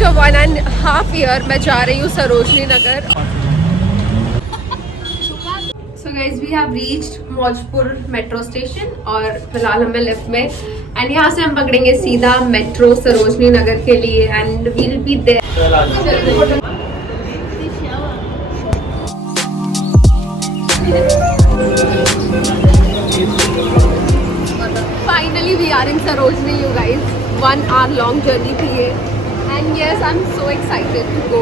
After 1.5 year मैं जा रही हूँ Sarojini Nagar. So guys we have reached Maujpur metro station और फिलहाल हमें लिफ्ट में एंड यहाँ से हम पकड़ेंगे सीधा मेट्रो सरोजनी नगर के लिए and we'll be there. Finally we are in Sarojini, you guys. 1 hour long journey थी ये and yes I'm so excited to go.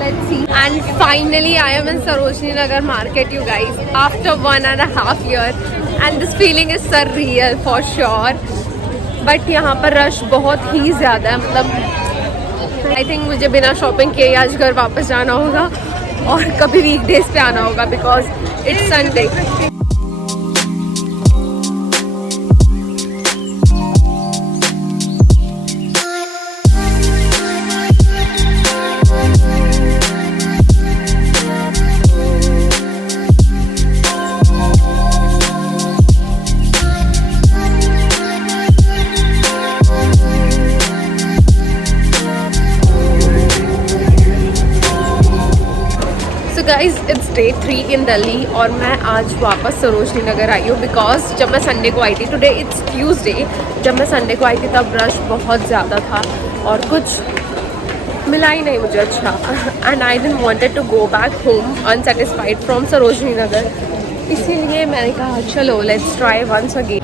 Let's see. And finally I am in Sarojini Nagar market, you guys, after 1.5 year and this feeling is surreal for sure. But यहाँ पर rush बहुत ही ज़्यादा है, मतलब I think मुझे बिना shopping किए आज घर वापस जाना होगा और कभी वीकडेज पे आना होगा because it's Sunday. Guys it's day 3 इन दिल्ली और मैं आज वापस सरोजनी नगर आई हूँ बिकॉज जब मैं संडे को आई थी, टुडे इट्स ट्यूसडे, जब मैं संडे को आई थी तब रश बहुत ज़्यादा था और कुछ मिला ही नहीं मुझे अच्छा and I didn't wanted to go back home unsatisfied from Sarojini Nagar, इसीलिए मैंने कहा चलो let's try once again.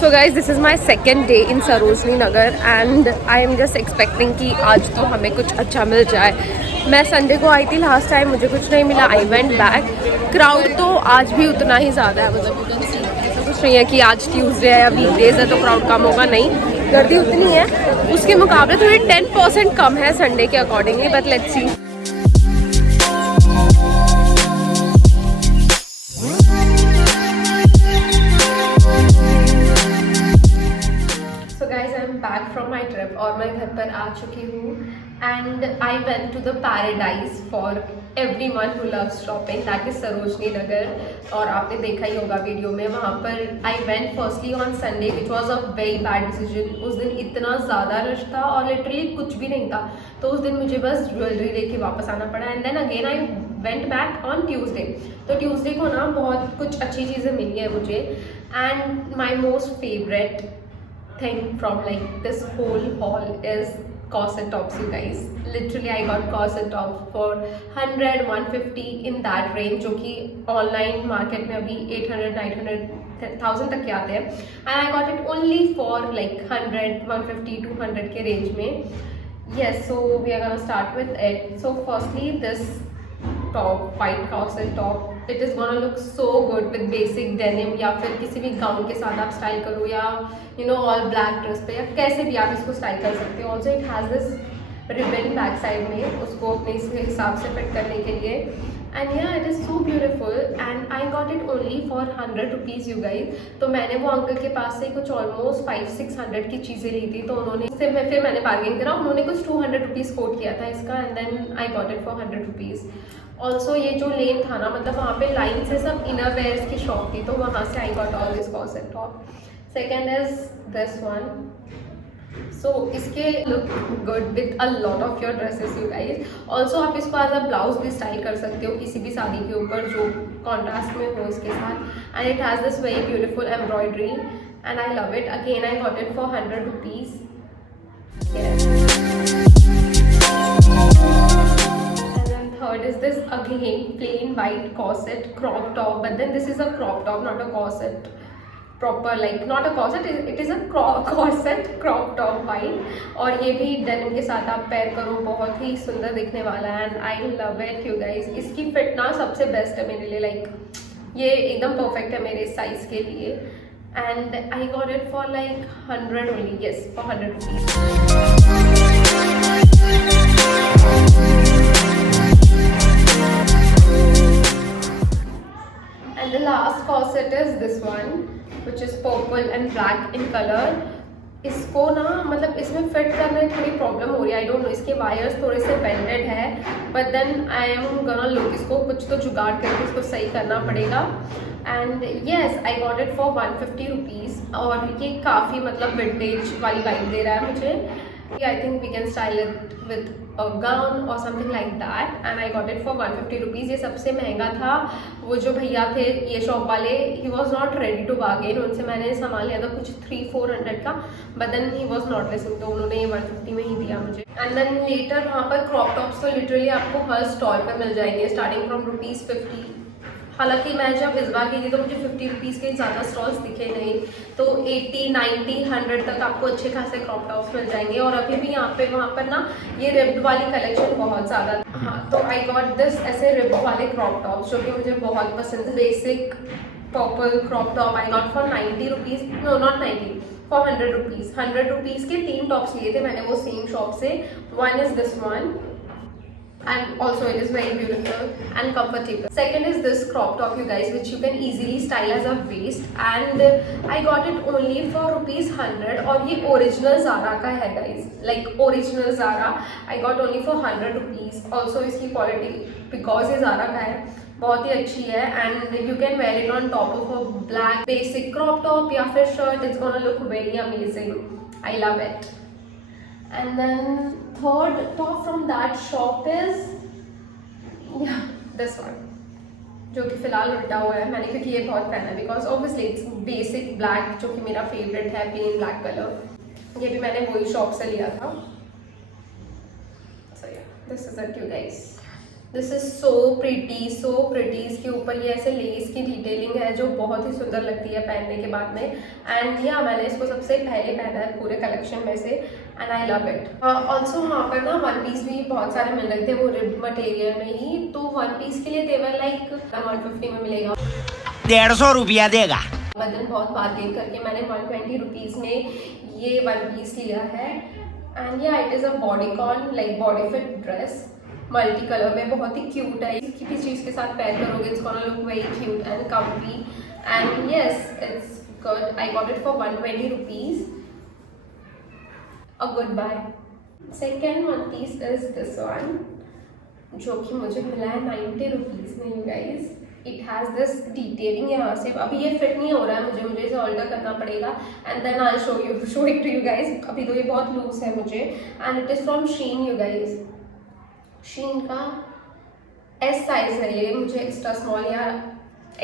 So guys, this is my second day in Sarojini Nagar and I am just expecting कि आज तो हमें कुछ अच्छा मिल जाए। मैं संडे को आई थी लास्ट टाइम, मुझे कुछ नहीं मिला, आई वेंट बैक। क्राउड तो आज भी उतना ही ज़्यादा है, मतलब यू कैन सी, ऐसा कुछ नहीं है कि आज ट्यूसडे है या वीकडेज है तो क्राउड कम होगा, नहीं, गर्दी उतनी है, उसके मुकाबले थोड़ी 10% कम है संडे के accordingly, but let's see. Back from my trip और मैं घर पर आ चुकी हूँ and I went to the paradise for everyone who loves shopping, that is Sarojini Nagar. और आपने देखा ही होगा वीडियो में, वहाँ पर I went firstly on Sunday which was a very bad decision. उस दिन इतना ज़्यादा रश था और लिटरली कुछ भी नहीं था, तो उस दिन मुझे बस ज्वेलरी लेके वापस आना पड़ा and then again I went back on Tuesday. तो ट्यूसडे को ना बहुत कुछ अच्छी चीज़ें मिली है मुझे and my most favourite thing from like this whole haul is corset tops, you guys. Literally I got corset top for 100 150 in that range, जो कि ऑनलाइन मार्केट में अभी 800 900 1000 तक के आते हैं and I got it only for like 100 150 200 के range में। Yes, so we are gonna start with it. So firstly this top, white corset top, it is gonna look so good with basic denim या फिर किसी भी gown के साथ आप style करो या you know all black dress पे या कैसे भी आप इसको स्टाइल कर सकते हो। Also it has this ribbon back side में, उसको अपने इसके हिसाब से फिट करने के लिए and yeah it is so beautiful and I got it only for 100 rupees, you guys. तो मैंने वो अंकल के पास से कुछ ऑलमोस्ट 500-600 की चीज़ें ली थी, तो उन्होंने फिर मैंने बार्गेन करा, उन्होंने कुछ 200 रुपीज़ कोट किया था इसका and then I got it for 100 rupees. Also ये जो लेन था ना, मतलब वहाँ पे लाइन से सब इनर वेयर्स की शॉप थी, तो वहाँ से I got all this corset top. Second is this one, so इसके look good with a lot of your dresses, you guys. Also आप इसको एज अ ब्लाउज भी स्टाइल कर सकते हो किसी भी साड़ी के ऊपर जो कॉन्ट्रास्ट में हो इसके साथ and it has this very beautiful embroidery and I love it. Again I got it for 100 rupees. Third is this again plain white corset crop top, but then this is a crop top, not a corset proper, like not a corset, it is a corset crop top white और ये भी denim के साथ आप pair करो, बहुत ही सुंदर दिखने वाला है and I love it, you guys. इसकी फिट ना सबसे बेस्ट है मेरे लिए, लाइक ये एकदम परफेक्ट है मेरे साइज के लिए and I got it for like 100 only, yes for 100 rupees. And the last corset is this one, which is purple and black in color इसको ना मतलब इसमें फिट करने में थोड़ी प्रॉब्लम हो रही है, आई डोंट नो, इसके वायर्स थोड़े से बेंडेड है, but then I am gonna look, इसको कुछ तो जुगाड़ करके इसको सही करना पड़ेगा। And yes, I got it for 150 rupees, और ये काफ़ी मतलब विंटेज वाली वाइब दे रहा है मुझे। I think we can style it with a gown or something like that, and I got it for 150 rupees। ये सबसे महंगा था। वो जो भैया थे ये शॉप वाले, he was not ready to bargain, उनसे मैंने सामान लिया था कुछ 300-400 का, but then he was not listening, तो उन्होंने ये 150 में ही दिया मुझे। एंड देन लेटर वहाँ पर क्रॉप टॉप्स तो लिटरली आपको हर स्टॉल पर मिल जाएंगे, स्टार्टिंग फ्रॉम ₹50। हालांकि मैं जब इस बार गई थी तो मुझे 50 रुपीज़ के ज़्यादा स्टॉल्स दिखे नहीं, तो 80, 90, 100 तक आपको अच्छे खासे क्रॉप टॉप्स मिल जाएंगे। और अभी भी यहाँ पे वहाँ पर ना ये रिब्ड वाली कलेक्शन बहुत ज़्यादा, हाँ, तो आई गॉट दिस ऐसे रिब्ड वाले क्रॉप टॉप्स जो कि मुझे बहुत पसंद है। Basic purple crop top I got for 90 rupees, no not 90, for 100 rupees. 100 rupees के 3 टॉप्स लिए थे मैंने वो सेम शॉप से। One is this one, and also it is very beautiful and comfortable. Second is this crop top, you guys, which you can easily style as a waist, and I got it only for ₹100, और ये original Zara का है guys, like original Zara I got only for 100 rupees। also इसकी quality because ये Zara का है बहुत ही अच्छी है, and you can wear it on top of a black basic crop top या फिर shirt, it's gonna look very amazing, I love it। And then third top from that shop is this one, जो कि फिलहाल उल्टा हुआ है मैंने, क्योंकि ये बहुत पहना है because obviously it's basic black, जो कि मेरा फेवरेट है, प्लेन ब्लैक कलर। ये भी मैंने वही शॉप से लिया था। सो या this is it you guys, this is so pretty, so pretty. इसके ऊपर ये ऐसे लेस की डिटेलिंग है जो बहुत ही सुंदर लगती है पहनने के बाद में। एंड या मैंने इसको सबसे पहले पहना है पूरे कलेक्शन में से, and I love it. Also वहाँ पर ना वन पीस भी बहुत सारे मिल रहे थे वो रिब्ड मटेरियल में ही, तो वन पीस के लिए देवर लाइक 150 में मिलेगा, 150 रुपया देगा। बदन बहुत बार्गेन करके मैंने 120 रुपीज़ में ये वन पीस लिया है। And yeah it is a bodycon like body fit dress, multi colour में, बहुत ही क्यूट है। किसी भी चीज़ के साथ पैर करोगे it's gonna look very cute and comfy, and yes it's good. I got it for 120 rupees, a good buy. Second one piece is this one, जो कि मुझे मिला है 90 रुपीज़ में you guys. It has this detailing यहाँ से, अभी ये फिट नहीं हो रहा है मुझे इसे ऑल्टर करना पड़ेगा, and then I show it to you guys. अभी तो ये बहुत लूज है मुझे, and it is from Shein you guys. Shein का S साइज है ये, मुझे एक्स्ट्रा स्मॉल या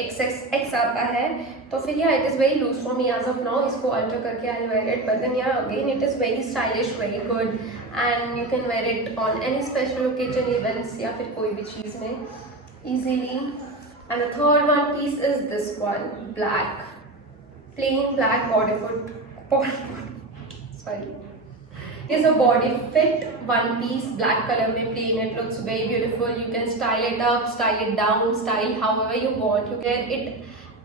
XXX आता है, तो फिर yeah it is very loose for me as of now. इसको अल्टर करके I wear it, but then yeah again it is very stylish, very good, and you can wear it on any special occasion, events या फिर कोई भी चीज़ में easily. And the third one piece is this one, black, plain black sorry is a body fit one piece black color में plain, it looks very beautiful, you can style it up, style it down, style however you want, you wear it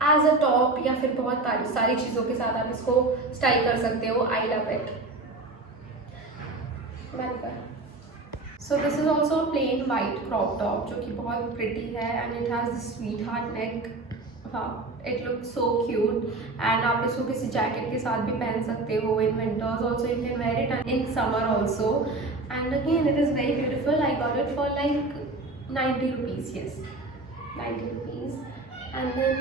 as a top या फिर बहुत सारी चीज़ों के साथ आप इसको स्टाइल कर सकते हो। I love it। So this is also a plain white crop top जो कि बहुत pretty है, and it has this sweetheart neck, it looks so cute, and आप इसको किसी जैकेट के साथ भी पहन सकते हो in winters also, you can wear it in summer also, and again it is very beautiful। I got it for like 90 rupees, yes 90 rupees। and then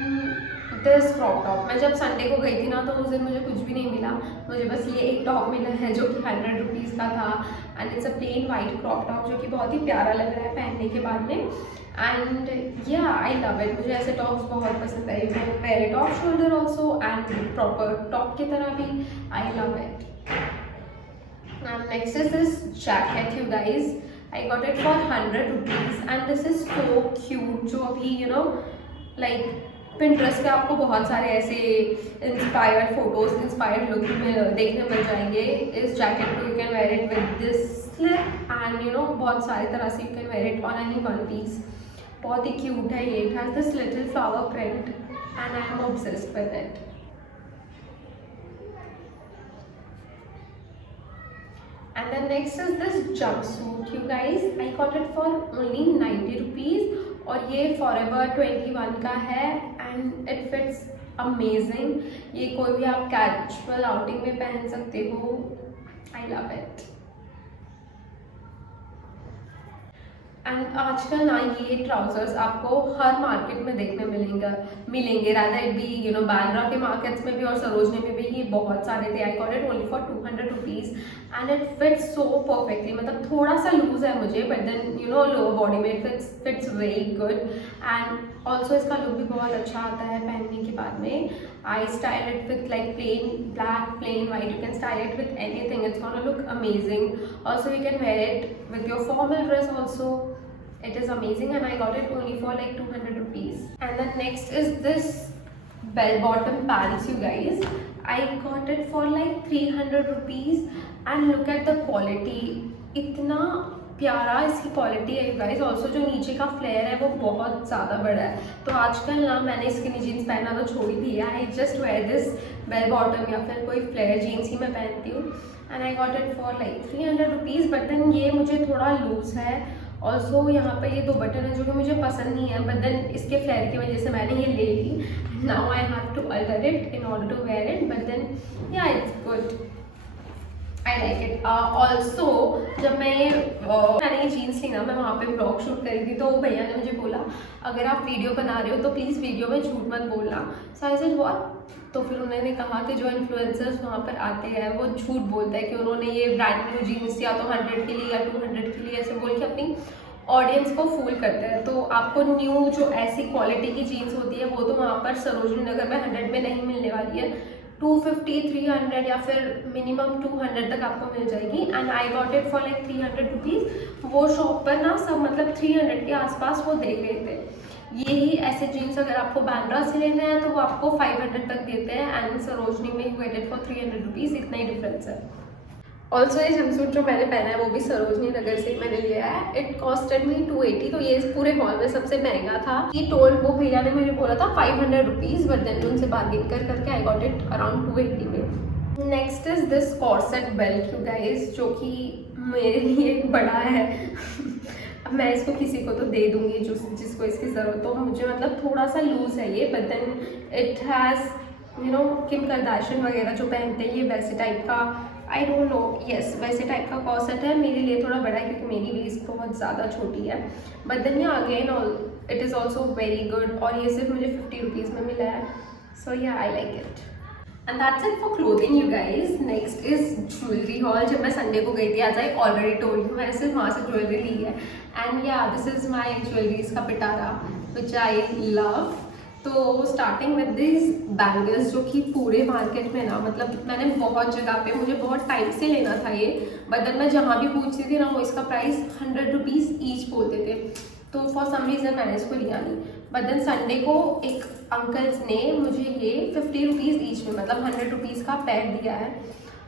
this crop top, मैं जब संडे को गई थी ना तो उस दिन मुझे कुछ भी नहीं मिला, मुझे बस ये एक टॉप मिला है जो कि 100 रुपीज़ का था, and it's a plain white crop top जो कि बहुत ही प्यारा लग रहा है पहनने के बाद में। एंड या आई लव इट, मुझे ऐसे टॉप्स बहुत पसंद है, you can wear it off shoulder also and proper top की तरह भी, आई love it. And next is this jacket you guys, I got it for 100 rupees, and this is so cute. जो अभी यू नो लाइक पिंटरेस्ट पे आपको बहुत सारे ऐसे इंस्पायर्ड फोटोज, इंस्पायर्ड लुक में देखने मिल जाएंगे। इस जैकेट को you can wear it with this slip, and you know बहुत सारी तरह से you can wear it on any one piece, बहुत ही क्यूट है ये। It has this little flower print and I am obsessed with it. And then next is this jumpsuit you guys, I got it for only 90 rupees, और ये Forever 21 का है, and it fits amazing. ये कोई भी आप casual outing में पहन सकते हो। आई लव इट। एंड आजकल ना ये ट्राउजर्स आपको हर मार्केट में देखने मिलेंगे रादर इट बी बांद्रा के मार्केट्स में भी और सरोजनी में भी ये बहुत सारे थे। I got it only for 200 rupees and it fits so perfectly. मतलब थोड़ा सा लूज है मुझे, बट देन लोअर बॉडी में it fits very good and also इसका लुक भी बहुत अच्छा आता है पहनने के बाद में। I style it with like plain black, plain white, you can style it with anything, it's gonna look amazing. Also you can wear it with your formal dress also. It is amazing and I got it only for like 200 rupees. And then next is this bell bottom pants, you guys. I got it for like 300 rupees and look at the quality. इतना प्यारा इसकी quality है you guys. Also जो नीचे का flare है वो बहुत ज़्यादा बड़ा है. तो आजकल ना मैंने स्किनी जीन्स पहनना तो छोड़ ही दिया. I just wear this bell bottom या फिर कोई फ्लेयर जीन्स ही मैं पहनती हूँ. And I got it for like 300 rupees. But then ये मुझे थोड़ा लूज है. ऑल्सो यहाँ पे ये 2 बटन है जो कि मुझे पसंद नहीं है, बट देन इसके फ्लेयर की वजह से मैंने ये ले ली. Now I have to alter it in order to wear it, but then yeah it's good. I like it. Also जब मैंने ये जीन्स ली ना, मैं वहाँ पे ब्लॉग शूट करी थी, तो भैया ने मुझे बोला अगर आप वीडियो बना रहे हो तो प्लीज़ वीडियो में झूठ मत बोलना. सो आई सेड व्हाट. तो फिर उन्होंने कहा कि जो इन्फ्लुएंसर्स वहाँ पर आते हैं वो झूठ बोलते हैं कि उन्होंने ये ब्रांड न्यू जीन्स या तो 100 के लिए या 200 के लिए ऐसे बोल के अपनी ऑडियंस को फूल करते हैं. तो आपको न्यू जो ऐसी क्वालिटी की जीन्स होती है वो तो वहाँ पर सरोजनी नगर में 100 में नहीं मिलने वाली है. 250, 300 या फिर मिनिमम 200 तक आपको मिल जाएगी. And I got it for like 300 rupees. वो शॉप पर ना सब मतलब 300 के आसपास वो देख रहे थे. यही ऐसे जीन्स अगर आपको बांद्रा से लेने हैं तो वो आपको 500 तक देते हैं एंड सरोजनी में गेट इट फॉर 300 रुपीज़. इतना ही डिफरेंस है. ऑल्सो ये जंपसूट जो मैंने पहना है वो भी सरोजनी नगर से मैंने लिया है. इट कॉस्टेड मी 280. तो ये इस पूरे मॉल में सबसे महंगा था. ये टोल्ड वो भैया ने मुझे बोला था 500 रुपीज़, बट देन उनसे बार्गेन करके आई गॉट इट अराउंड 280 में. Next is this corset belt you guys, जो कि मेरे लिए बड़ा है. अब मैं इसको किसी को तो दे दूंगी जिसको इसकी ज़रूरत हो. मुझे मतलब थोड़ा सा लूज है ये, बट देन इट हैज़ किम करदाशियन वगैरह जो पहनते हैं ये वैसे टाइप का. आई डोंट नो, येस वैसे टाइप का कॉर्सेट है. मेरे लिए थोड़ा बड़ा है क्योंकि मेरी वेस्ट बहुत ज़्यादा छोटी है. But then yeah again it is also very good. और ये सिर्फ मुझे 50 रुपीज़ में मिला है. सो या आई like it. And that's it for clothing you guys. Next is jewellery hall. जब मैं संडे को गई थी, आज आई ऑलरेडी टोल्ड यू, मैंने सिर्फ वहाँ से ज्वेलरी ली है. एंड या दिस इज़ माई ज्वेलरीज का पिटारा विच आई लव. तो स्टार्टिंग विद दिस बैंगल्स जो कि पूरे मार्केट में ना मतलब मैंने बहुत जगह पे, मुझे बहुत टाइम से लेना था ये, बट देन मैं जहाँ भी पूछती थी ना वो इसका प्राइस 100 रुपीज़ ईच बोलते थे. तो फॉर सम रीज़न मैंने इसको लिया नहीं. बट देन संडे को एक अंकल्स ने मुझे ये 50 रुपीज़ ईच में मतलब 100 रुपीज़ का पैक दिया है.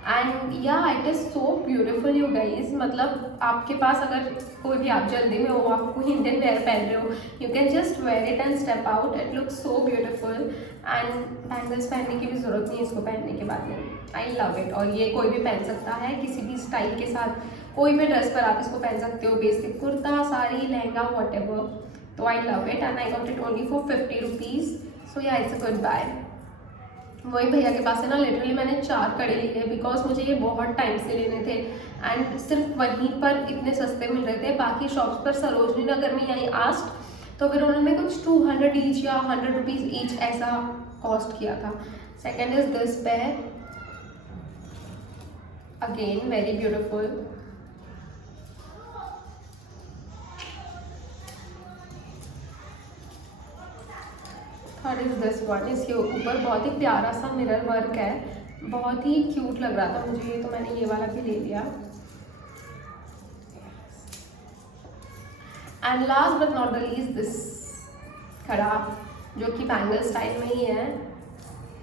And yeah it is so beautiful you guys. मतलब आपके पास अगर कोई भी आप जल्दी में हो, आपको इंडियन वेयर पहन रहे हो, you can just wear it and step out. It looks so beautiful. And bangles पहनने की भी ज़रूरत नहीं है इसको पहनने के बाद में. आई लव इट. और ये कोई भी पहन सकता है किसी भी स्टाइल के साथ. कोई भी ड्रेस पर आप इसको पहन सकते हो. Basic kurta, sari, lehenga, whatever. तो I love it and I got it only for 50 rupees. So yeah it's a good bye. वही भैया के पास है ना लिटरली मैंने 4 कड़े लिए बिकॉज मुझे ये बहुत टाइम से लेने थे. एंड सिर्फ वहीं पर इतने सस्ते मिल रहे थे. बाकी शॉप्स पर सरोजनी नगर में यही आस्ट तो फिर उन्होंने कुछ 200 ईच या 100 रुपीज़ ईच ऐसा कॉस्ट किया था. Second is this pair. Again very beautiful. Third is this one. इसके ऊपर बहुत ही प्यारा सा मिरर वर्क है. बहुत ही क्यूट लग रहा था मुझे ये, तो मैंने ये वाला भी ले लिया. And last but not the least this कड़ा जो कि बैंगल स्टाइल में ही है.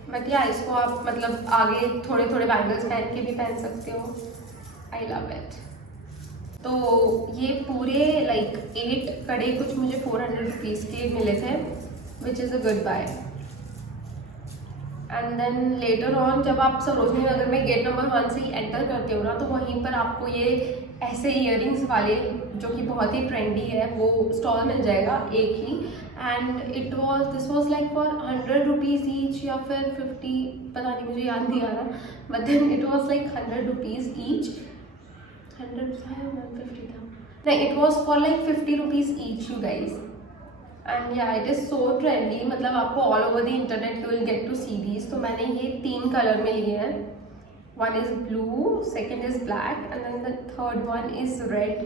बट या इसको आप मतलब आगे थोड़े थोड़े बैंगल्स पहन के भी पहन सकते हो. आई लव इट. तो ये पूरे लाइक 8 कड़े कुछ मुझे 400 रुपीज़ के मिले थे which is a good buy. And then later on जब आप सरोजनी नगर में गेट नंबर 1 से ही एंटर करते हो ना तो वहीं पर आपको ये ऐसे इयरिंग्स वाले जो कि बहुत ही ट्रेंडी है वो स्टॉल मिल जाएगा एक ही। And this was like for 100 rupees each या फिर 50, पता नहीं, मुझे याद नहीं आ रहा, but then it was like 100 rupees each. 100 था 150 था, नहीं, it was for like 50 rupees each you guys. And yeah it is so trendy, मतलब आपको all over the internet you will get to see these. तो मैंने ये 3 colour में लिए हैं, one is blue, second is black, and then the third one is red,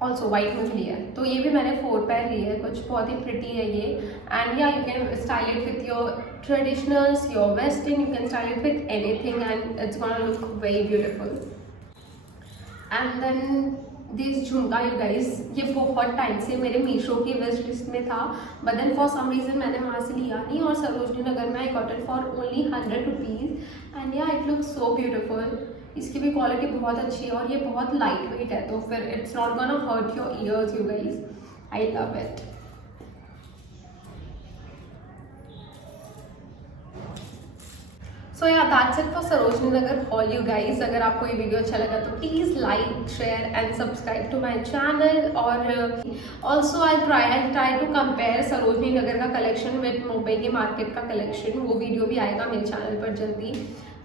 also white में भी लिया है। तो ये भी मैंने 4 पैर लिए हैं, कुछ बहुत ही प्रिटी है ये। And yeah you can style it with your traditionals, your western, you can style it with anything and it's gonna look very beautiful. And then this jhumka you guys, ये बहुत टाइम से मेरे मीशो की विश लिस्ट में था, but then for some reason मैंने वहाँ से लिया नहीं, और सरोजनी नगर में I got it for only 100 rupees. And yeah it looks so beautiful, इसकी भी क्वालिटी बहुत अच्छी है और ये बहुत लाइट वेट है, तो फिर it's not gonna hurt your ears you guys. I love it. So yeah that's it for Sarojini Nagar haul you guys. अगर आपको ये वीडियो अच्छा लगा तो please like, share and subscribe to my channel. और also I try to compare Sarojini Nagar का collection with Mumbai के market का कलेक्शन, वो वीडियो भी आएगा मेरे चैनल पर जल्दी।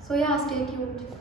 सो या स्टे ट्यून्ड।